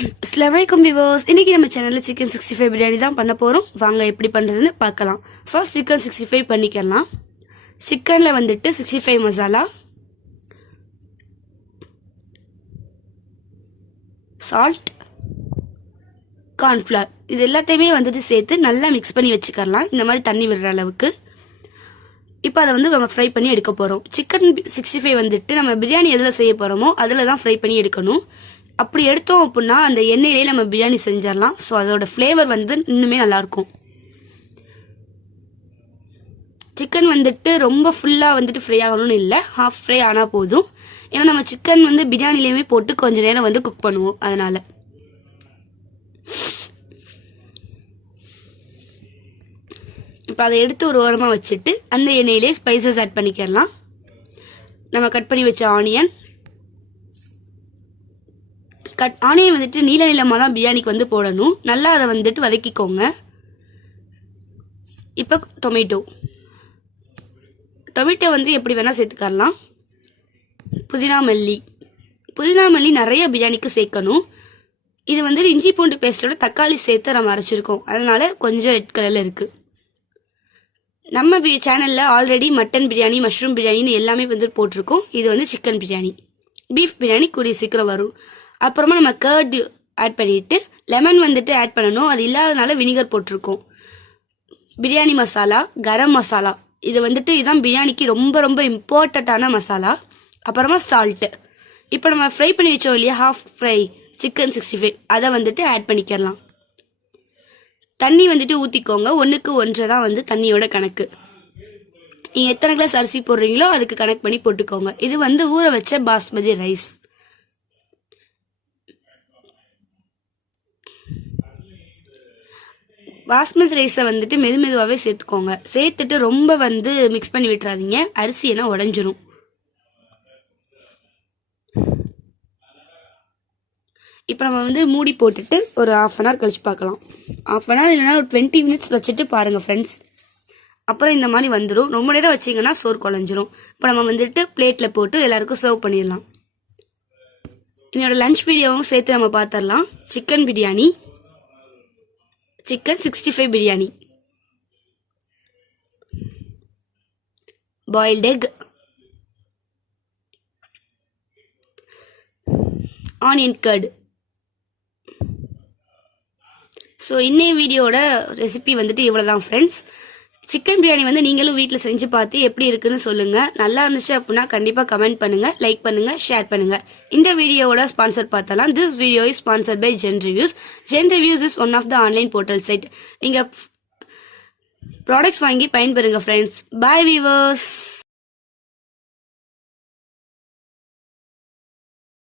அஸ்ஸலாமுஅலைக்கும் viewers. இன்னைக்கு நம்ம சேனல்ல சிக்கன் 65 பிரியாணி தான் பண்ண போறோம். வாங்க எப்படி பண்றதுன்னு பார்க்கலாம். ஃபர்ஸ்ட் சிக்கன் 65 பண்ணிக்கலாம். சிக்கன்ல வந்துட்டு 65 மசாலா, சால்ட், கார்ன்ஃப்ளவர் இது எல்லாத்தையுமே வந்துட்டு சேர்த்து நல்லா மிக்ஸ் பண்ணி வச்சுக்கலாம். இந்த மாதிரி தண்ணி விடுற அளவுக்கு. இப்போ அதை வந்து நம்ம ஃப்ரை பண்ணி எடுக்க போகிறோம். சிக்கன் 65 வந்துட்டு நம்ம பிரியாணி எதில் செய்ய போகிறோமோ அதில் தான் ஃப்ரை பண்ணி எடுக்கணும். அப்படி எடுத்தோம் அப்படின்னா அந்த எண்ணெயிலே நம்ம பிரியாணி செஞ்சிடலாம். ஸோ அதோட ஃப்ளேவர் வந்து இன்னுமே நல்லாயிருக்கும். சிக்கன் வந்துட்டு ரொம்ப ஃபுல்லாக வந்துட்டு ஃப்ரை ஆகணும்னு இல்லை, ஹாஃப் ஃப்ரை ஆனால் போதும். ஏன்னா நம்ம சிக்கன் வந்து பிரியாணிலேயுமே போட்டு கொஞ்சம் நேரம் வந்து குக் பண்ணுவோம். அதனால் இப்போ அதை எடுத்து ஒரு ஓரமாக வச்சுட்டு அந்த எண்ணெயிலே ஸ்பைசஸ் ஆட் பண்ணிக்கலாம். நம்ம கட் பண்ணி வச்ச ஆனியன் வந்துட்டு நீல நீளமாக தான் பிரியாணிக்கு வந்து போடணும். நல்லா அதை வந்துட்டு வதக்கிக்கோங்க. இப்போ டொமேட்டோ வந்து எப்படி வேணால் சேர்த்துக்கலாம். புதினா மல்லி நிறைய பிரியாணிக்கு சேர்க்கணும். இது வந்துட்டு இஞ்சி பூண்டு பேஸ்டோட தக்காளி சேர்த்து நம்ம அரைச்சிருக்கோம். அதனால கொஞ்சம் ரெட் கலரில் இருக்குது. நம்ம சேனலில் ஆல்ரெடி மட்டன் பிரியாணி, மஷ்ரூம் பிரியாணின்னு எல்லாமே வந்துட்டு போட்டிருக்கோம். இது வந்து சிக்கன் பிரியாணி. பீஃப் பிரியாணி கூடிய சீக்கிரம் வரும். அப்புறமா நம்ம கர்ட் ஆட் பண்ணிட்டு லெமன் வந்துட்டு ஆட் பண்ணணும். அது இல்லாதனால வினிகர் போட்டிருக்கோம். பிரியாணி மசாலா, கரம் மசாலா இது வந்துட்டு இதுதான் பிரியாணிக்கு ரொம்ப ரொம்ப இம்பார்ட்டண்ட்டான மசாலா. அப்புறமா சால்ட்டு. இப்போ நம்ம ஃப்ரை பண்ணி வச்சோம் இல்லையா, ஹாஃப் ஃப்ரை சிக்கன் 65 அதை வந்துட்டு ஆட் பண்ணிக்கலாம். தண்ணி வந்துட்டு ஊற்றிக்கோங்க. 1க்கு 1 தான் வந்து தண்ணியோட கணக்கு. நீங்கள் எத்தனை கிளாஸ் அரிசி போடுறீங்களோ அதுக்கு கணக்கு பண்ணி போட்டுக்கோங்க. இது வந்து ஊற வச்ச பாஸ்மதி ரைஸ். பாஸ்மதி ரைஸை வந்துட்டு மெதுவாகவே சேர்த்துக்கோங்க. சேர்த்துட்டு ரொம்ப வந்து மிக்ஸ் பண்ணி விட்டுறாதீங்க, அரிசி என்ன உடஞ்சிரும். இப்போ நம்ம வந்து மூடி போட்டுட்டு ஒரு 1/2 அன் ஹவர் கழிச்சு பார்க்கலாம். 1/2 அன் ஹவர் இல்லைனா ஒரு 20 மினிட்ஸ் வச்சுட்டு பாருங்கள் ஃப்ரெண்ட்ஸ். அப்புறம் இந்த மாதிரி வந்துடும். ரொம்ப நேரம் வச்சிங்கன்னா சோறு குழஞ்சிரும். இப்போ நம்ம வந்துட்டு பிளேட்டில் போட்டு எல்லாருக்கும் சர்வ் பண்ணிடலாம். என்னோட லஞ்ச் வீடியோவும் சேர்த்து நம்ம பார்த்துடலாம். Chicken biryani, chicken 65 biryani, boiled egg, onion curd. So இன்னைய வீடியோட ரெசிபி வந்துட்டு இவ்வளோ தான் ஃப்ரெண்ட்ஸ். சிக்கன் பிரியாணி வந்து நீங்களும் வீட்டில் செஞ்சு பார்த்து எப்படி இருக்குன்னு சொல்லுங்கள். நல்லா இருந்துச்சு அப்படின்னா கண்டிப்பாக கமெண்ட் பண்ணுங்கள், லைக் பண்ணுங்கள், ஷேர் பண்ணுங்கள். இந்த வீடியோவோட ஸ்பான்சர் பார்த்தலாம். This video is sponsored by Zen Reviews. Zen Reviews is one of the online portal site. நீங்கள் ப்ராடக்ட்ஸ் வாங்கி பயன்பெறுங்க ஃப்ரெண்ட்ஸ். பாய் வீவர்ஸ்.